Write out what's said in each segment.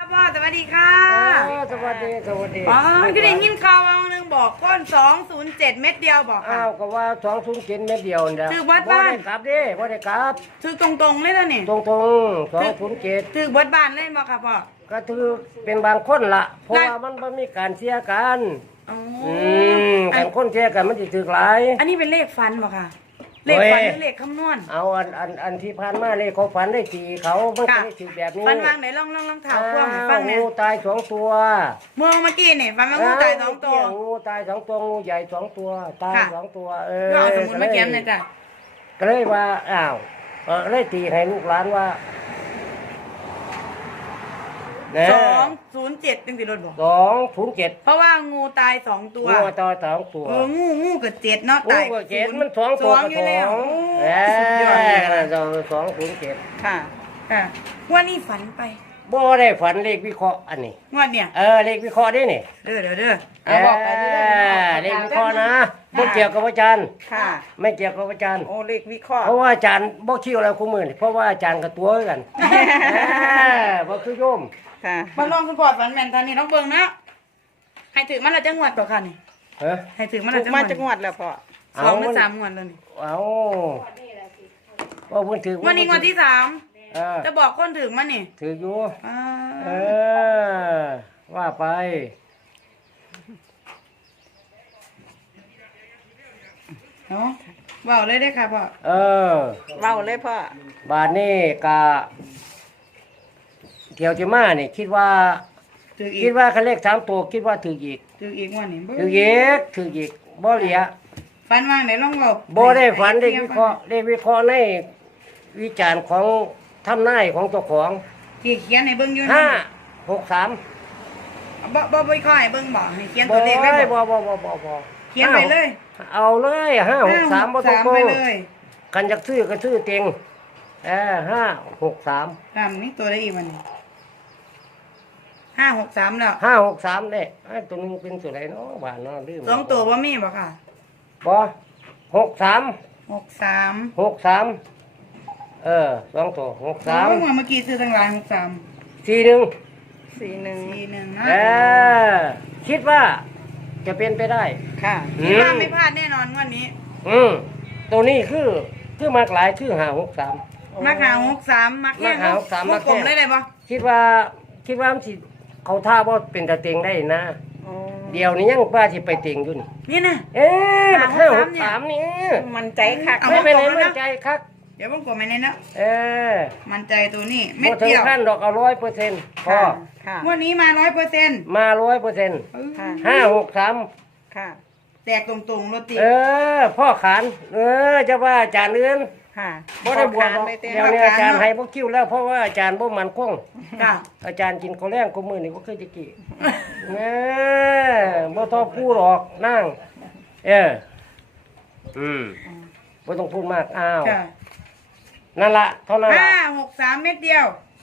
พ่อสวัสดีค่ะสวัสดีอ๋อที่ได้ยินข่าววันนึงบอกก้อน207 เม็ดเดียวบอกค่ะก็ว่า207เม็ดเดียวเนี่ยถือวัดบ้านบ่ได้กลับดิบ่ได้กลับถือตรงๆเลยนะนี่ตรง207 ถือวัดบ้านเล่นบอกค่ะพ่อก็ถือเป็นบางคนละเพราะว่ามันบ่มีการเสียกันการคนเสียกันมันสิถือหลายอันนี้เป็นเลขฟันบอกค่ะเลขฟันหรือเลขคำนวณเอาอันที่ผ่านมาเลขเขาฝันได้ตีเขาไม่ได้ถือแบบนี้ฟันวางไหนลองถามพวกให้ฟังเนี่ยงูตาย2ตัวเมื่อกี้เนี่ยฟันว่างูตาย2ตัวงูตาย2ตัวงูใหญ่2ตัวตาย2ตัวก็เอาสมุนมาเขียนเลยจ้ะก็เลยว่าเลยตีให้ลูกหลานว่า 207จังสิรถบอก 207 เพราะว่างูตาย2ตัวงูตาย2ตัวงูก็7เนาะตาย 7มัน2ตัวอยู่แล้ว 207 ค่ะวันนี้ฝันไปบ่ได้ฝันเลขวิเคราะห์อันนี้งวดเนี่ยเลขวิเคราะห์ดินี่เด้อบอกไปเลขวิเคราะห์นะบ่เกี่ยวกับอาจารย์ค่ะไม่เกี่ยวกับอาจารย์โอ้เลขวิเคราะห์เพราะว่าอาจารย์บ่คิวอะไรคู่มือเพราะว่าอาจารย์กับตัวกันบ่คือโยมค่ะมาลองคุณพ่อฝันแม่นตอนนี้น้องเบิ่งนะให้ถึงมันละจังหวัดต่อค่ะนี่ให้ถึงมันละจังหวัดแล้วพ่อ2 หรือ 3 งวดแล้วนี่ว่าเพิ่นถึงวันนี้งวดที่3จะบอกคนถึงมันนี่ถืออยู่ว่าไปเนาะเว้าเลยได้ค่ะพ่อเว้าเลยพ่อบาดนี้กะเที่ยวจะมานี่คิดว่าคันเลข3ตัวคิดว่าถืออีกวันนี้ถืออีกบ่เหลียฝันว่าไหนลองบอกบ่ได้ฝันได้วิเคราะห์ในวิจารณ์ของทำนายของเจ้าของที่เขียนในเบิ่งอยู่ 563 บ่วิเคราะห์ให้เบิ่งบ่ให้เขียนตัวเลขเลยบ่เขียนไปเลยเอาเลย563บ่ต้องโกงกันอยากซื้อก็ซื้อเต็ง563 ตามนี้ตัวได้อีกวันนี้563แล้ว 563เนี่ยตัวนึงเป็นตัวไหนเนาะบ้านเนาะลืม 2ตัวบ่มีบ่ค่ะบ่ 63 2ตัว63 เมื่อกี้ซื้อทั้งหลาย63 41นะคิดว่าจะเป็นไปได้ค่ะคิดว่าไม่พลาดแน่นอนวันนี้ตัวนี้คือมากหลายคือ563 มัก563มักแค่ 563มักกลมได้บ่คิดว่ามันสิเขาท่าบ่เป็นตะเต็งได้นะเดี๋ยวนี้ยังว่าสิไปเต็งอยู่นี่นะ 563นี่มันใจคักไม่เป็นไรมันใจคักเดี๋ยวผมกดไปในนั้นมันใจตัวนี้เม็ดเดียวขั้นดอกเอา100%พอวันนี้มา100% มา100% 563 ค่ะแตกตรงๆรถติพ่อขานจะว่าอาจารย์เอื้อนบ่ได้บวชเดี๋ยวนี้อาจารย์ให้บ่คิวแล้วเพราะว่าอาจารย์บ่มั่นคงอาจารย์กินข้าวแรงกับมื้อนี่บ่เคยจะกี่บ่ต้องพูดหรอกนั่งบ่ต้องพูดมากนั่นล่ะเท่านั้น 563เม็ดเดียว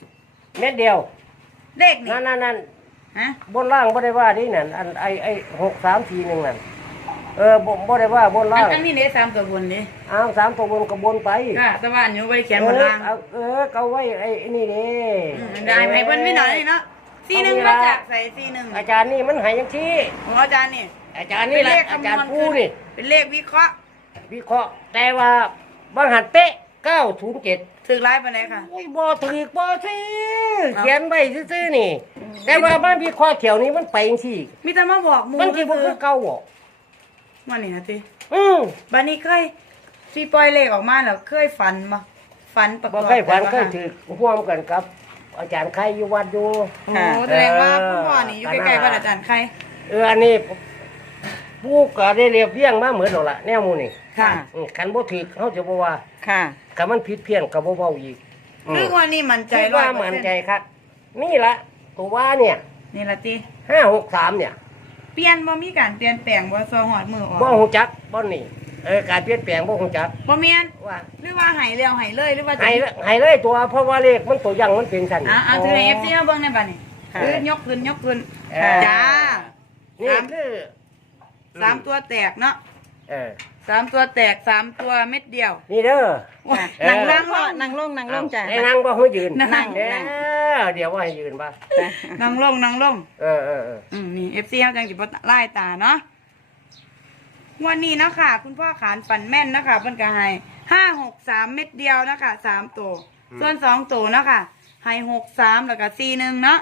เลขนี่นั่นบนล่างบ่ได้ว่าดินั่นอันไอ้6341นั่นบ่ได้ว่าบนล่างอันนี้เลข3ตัวบนนี่ 3ตัวบนก็บนไปแต่ว่าอันนี้บ่ได้เขียนบนล่างเอาไว้ไอ้นี่เด้ได้ให้เพิ่นไว้หน่อยเนาะ41มาจากใส่41 อาจารย์นี่มันให้จังซี่อาจารย์นี่แหละอาจารย์ผู้นี่เป็นเลขวิเคราะห์แต่ว่าบางหันเป๊ะ907 ถึกหลายปานใดค่ะบ่ถึกบ่ซื้อเขียนไว้ซื่อๆนี่แต่ว่ามันวิเคราะห์เที่ยวนี้มันไปจังซี่มีแต่มาบอกหมู่มันสิบ่คือเก่าบ่วันนี้นะติบัดนี้เคยสิปล่อยเลขออกมาแล้วเคยฝันบ่ฝันประกอบบ่เคยฝันเคยถือร่วมกันกับอาจารย์ไข่อยู่วัดอยู่แสดงว่าผู้พ่อนี่อยู่ใกล้ๆวัดอาจารย์ไข่อันนี้ผู้ก็ได้เรียบเรียงมาเหมือนแล้วล่ะแนวหมู่นี่คันบ่ถูกเฮาจะบ่ว่าคันมันผิดเพี้ยนก็บ่เว้าอีกคือวันนี้มั่นใจ 100%ว่ามั่นใจครับนี่ล่ะตัวว่าเนี่ยนี่ล่ะติ 563เนี่ยเปลี่ยนบ่มีการเปลี่ยนแปลงบ่ซอหอดมือออกบ่ฮู้จักบ่นี่การเปลี่ยนแปลงบ่ฮู้จักบ่แม่นว่าหรือว่าให้แล้วให้เลยหรือว่าให้เลยตัวเพราะว่าเลขมันตัวยังมันเป็นซั่นถือให้ FC มาเบิ่งได้บัดนี้ยกขึ้นจ้านี่คือ 3ตัวแตกเนาะสามตัวแตก3ตัวเม็ดเดียวนี่เด้อนั่งลงพ่อนั่งลงจ้ะไอ้นั่งบ่ให้ยืนนั่งเดี๋ยวว่าให้ยืนป่ะนั่งลง นี่FC เฮาจังสิบ่ไล่ตาเนาะวันนี้เนาะค่ะคุณพ่อขานฝันแม่นเนาะค่ะเพิ่นก็ให้563เม็ดเดียวเนาะค่ะ3ตัวส่วน2ตัวเนาะค่ะให้63แล้วก็41เนาะ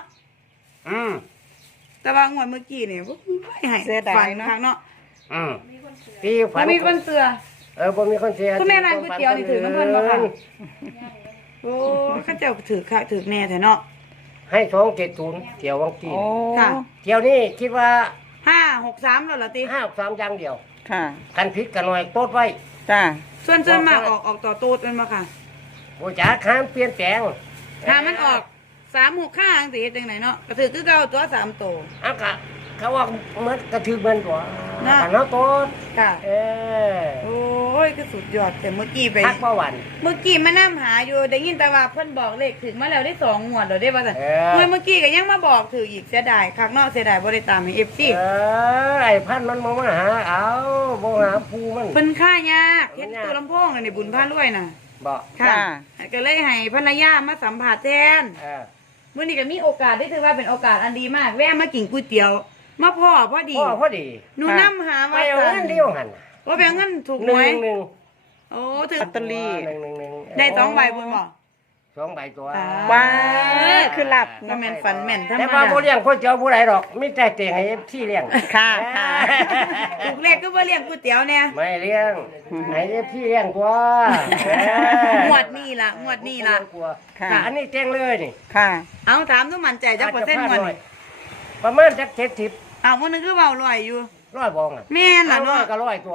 แต่ว่างวดเมื่อกี้นี่บ่ให้ฝันคักเนาะพี่ฝันมีคนเสือบ่มีคนเสียคุณแม่ร้านก๋วยเตี๋ยวนี่ถือน้ำเพิ่นบ่ค่ะโอ้ข้าเจ้าถือค่ะถือแน่แท้เนาะให้270เที่ยววังกี้ค่ะเที่ยวนี้คิดว่า 563แล้วเหรอติ 563อย่างเดียวค่ะคันผิดกันหน่อยโต๊ดไว้จ้ะส่วนมากออกต่อตูดเป็นบ่ค่ะบ่จักห้ามเปลี่ยนแปลงถ้ามันออก365จังสิเฮ็ดจังไดเนาะก็ถือคือเก่าตัว3ตัวกะเขาว่ามันกระถือมันตัวกันเนาะโต๊ดค่ะโอ้ยคือสุดยอดแต่เมื่อกี้ไปพักบ่วันเมื่อกี้มานํหาอยู่ได้ยินแต่ว่าเพิ่นบอกเลขถึงมาแล้วได้2งวดแล้วได้ว่าซั่นเมื่อกี้ก็ยังมาบอกถืออีกเสียดายคักเนาะเสียดายบ่ได้ตามให้ FC ไอ้พันมันมาหาเอาบ่หาผู้มันเพิ่นค่ายากเฮ็ดตัวลำโพงน่ะนี่บุญพารวยน่ะบ่ค่ะก็เลยให้ภรรยามาสัมผัสแทนมื้อนี้ก็มีโอกาสได้ถือว่าเป็นโอกาสอันดีมากแวะมากินก๋วยเตี๋ยวมาพ่อพอดีหนูนำหาไปมาเอาเงินเดียวหั่นว่าเป็นเงินถูกหวยโอ้ถือลอตเตอรี่ได้2ใบบ่บ่ 2ใบตัวว้าคือหลับก็แม่นฝันแม่นธรรมแต่ว่าดาบ่เลี้ยงก๋วยเตี๋ยวผู้ใดดอกมีแต่เตียงให้ที่เลี้ยงค่ะถูกเลขก็บ่เลี้ยงก๋วยเตี๋ยวเนี่ยไม่เลี้ยงให้พี่เลี้ยงกว่างวดนี้ล่ะค่ะอันนี้แจ้งเลยนี่ค่ะเอาถามทุกมั่นใจจักเปอร์เซ็นต์งวดนี้ประมาณจัก70 อ้าวมื้อนึงคือเว้าร้อยอยู่ 100บองอ่ะแม่นล่ะเนาะก็100ตัว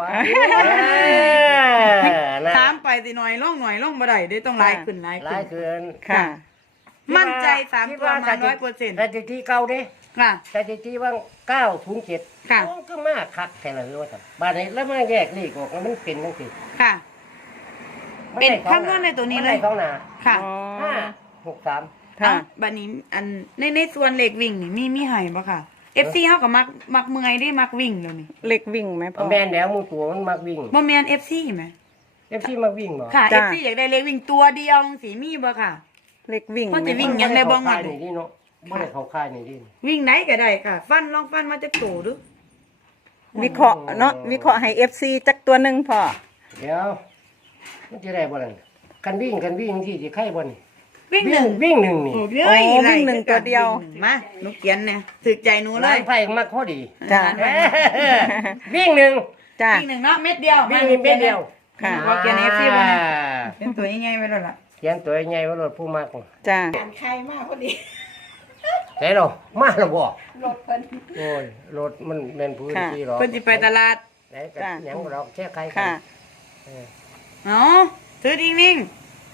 ถามไปสิหน่อยลงบ่ได้เด้ต้องหลายขึ้นหลายคืนค่ะมั่นใจ3ตัวมา 100% สถิติเก่าเด้ค่ะสถิติว่า907 ค่ะก็มากคักแค่นั้นว่าซั่นบาดนี้แล้วมาแยกเลขออกแล้วมันเป็นจังซี่ค่ะ เป็นคำนวณในตัวนี้เลยท้องหน้าค่ะ 563 ค่ะบัดนี้อันในส่วนเลขวิ่งนี่มีให้บ่ค่ะ FC เฮาก็มักเมื่อยได้มักวิ่งแล้วนี่เล็กวิ่งไหมพ่อแม่นแล้วหมู่ตัวมันมักวิ่งบ่แม่น FC แหม FC มักวิ่งบ่ค่ะจ้ะ FC อยากได้เลขวิ่งตัวเดียวจังซี่มีบ่ค่ะเล็กวิ่งเพราะจะวิ่ง ยังได้บ่งอดนี่เนาะบ่ได้เข้าค่ายนี่ดิวิ่งไหนก็ได้ค่ะ ลองฟันมาจักโตดูวิเคราะห์เนาะวิเคราะห์ให้ FC จักตัวหนึงพ่อเดี๋ยวมันจะได้บ่ล่ะกันวิ่งที่สิไข่บ่นี่วิ่งหนึ่งวิ่งหนึ่งนี่โอ้โอ้ยวิ่งหนึ่งตัวเดียวมาหนูเขียนเนี่ยถึกใจหนูเลลาย ยไผ่มักพอดีจ้ะวิ่งหนึ่งจ้ะวิ่งหนึ่งเนาะเม็ดเดียววิ่งเม็ดเดียวค่ะพอเขียน FC บ่เนี่ยเป็นตัวยังไงไว้แล้วล่ะเขียนตัวใหญ่ว่ารถผู้มักจ้ะใครมากพอดีไหนเรามาแล้วบ่รถเพิ่นโอ้ยรถมันแม่นพื้นที่หรอกเพิ่นสิไปตลาดไหนก็หยังเราแค่ใครค่ะเนาะถือนิ่ง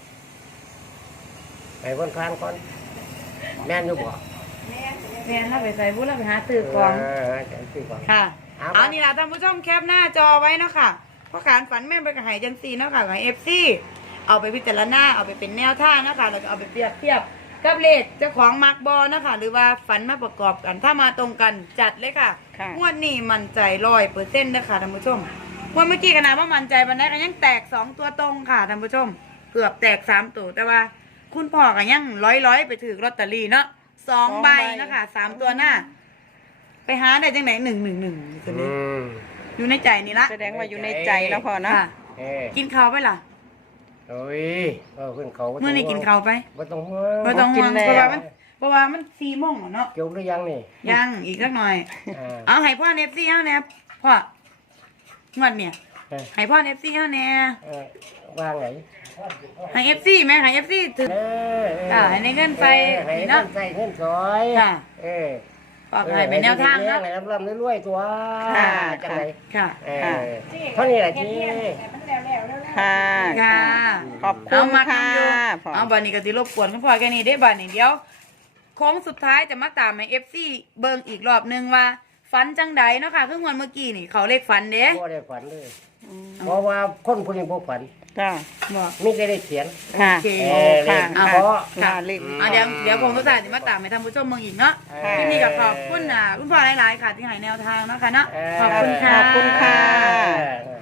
ไปคนพานก่อนแม่นอยู่บ่ๆแม่นถ้าไปใส่บุญแล้วไปหาซื้อของจังซี่ก่อนค่ะเอาเอานี่ล่ะท่านผู้ชมแคปหน้าจอไว้เนาะค่ะเพราะการฝันแม่นไปกับไหจังซี่เนาะค่ะกับ FC เอาไปพิจารณาเอาไปเป็นแนวทางเนาะค่ะแล้วก็เอาไปเปรียบเทียบกับเลขเจ้าของมักบอเนาะค่ะหรือว่าฝันมาประกอบกันถ้ามาตรงกันจัดเลยค่ะค่ะงวดนี้มั่นใจ100%นะคะท่านผู้ชมงวดเมื่อกี้ขนาดว่ามั่นใจปานใดก็ยังแตก2ตัวตรงค่ะท่านผู้ชมเกือบแตก3ตัวแต่ว่าคุณพ่อก็ยังร้อยไปถือลอตเตอรี่เนาะ2ใบนะคะ3ตัวหน้า ไปหาได้จังไหน111ตัวนี้อยู่ในใจนี่ละแสดงว่าอยู่ในใจแล้วพ่อเนาะค่ะ กินข้าวไปล่ะโอ้ยเพิ่นเขาเมื่อนี้กินข้าวไปบ่ต้องห่วงไม่ต้องห่วงกินแล้วเพราะว่ามัน4 โมงแล้วเนาะเกี่ยวหรือยังนี่ยังอีกสักหน่อย เอาให้พ่อเนฟซี่เฮาแน่พ่องวดเนี่ยให้พ่อเนฟซี่เฮาแน่ว่างไหนให้ FC แม่ให้ FC ถึงค่ะให้ในเงินไปให้นี่เงิเนาะนใส่เงินซอยค่ะเฝากให้เป็นแนวทางเนาะให้ร่ำรวยตัวค่ะจังไดค่ะเท่านี้แหละที่ค่ะค่ะขอบคุเอาณมาค่ะทำอยู่พ่อเอาบัดนี้ก็สิรบกวนคุณพ่อแค่นี้ได้บัดนี้เดี๋ยวโค้งสุดท้ายจะมาตามให้ FC เบิ่งอีกรอบนึงว่าฝันจังใดเนาะค่ะคืองวดเมื่อกี้นี่เขาเลขฝันเด้บ่ได้ฝันเลยเพราะว่าคนผู้นี้บ่ฝันจ้ะบอกมีแต่ได้เขียนค่ะโอเคค่ะเอาค่ะเพราะค่ะเล็กเอาเดี๋ยวผมทุกท่านจะมาตามให้ท่านผู้ชมเมืองอีกเนาะค่ะที่นี่ก็ขอบคุณคุณพ่อหลายๆค่ะที่ให้แนวทางเนาะค่ะเนาะขอบคุณค่ะขอบคุณค่ะเออ